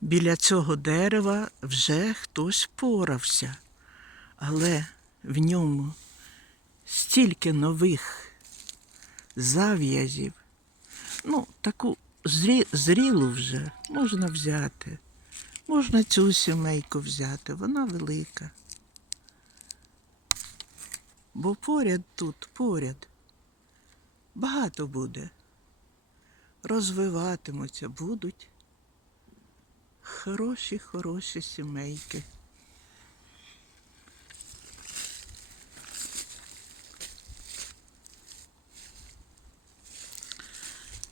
Біля цього дерева вже хтось порався, але в ньому стільки нових зав'язів. Ну, таку зрі, зрілу вже можна взяти. Можна цю сімейку взяти, вона велика. Бо поряд тут, поряд, багато буде. Розвиватимуться, будуть хороші, хороші сімейки.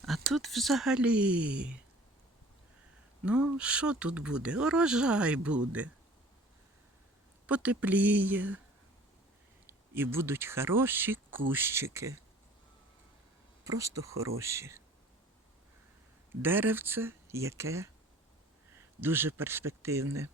А тут взагалі. Ну, що тут буде? Урожай буде. Потепліє. І будуть хороші кущики. Просто хороші. Деревце, яке дуже перспективне.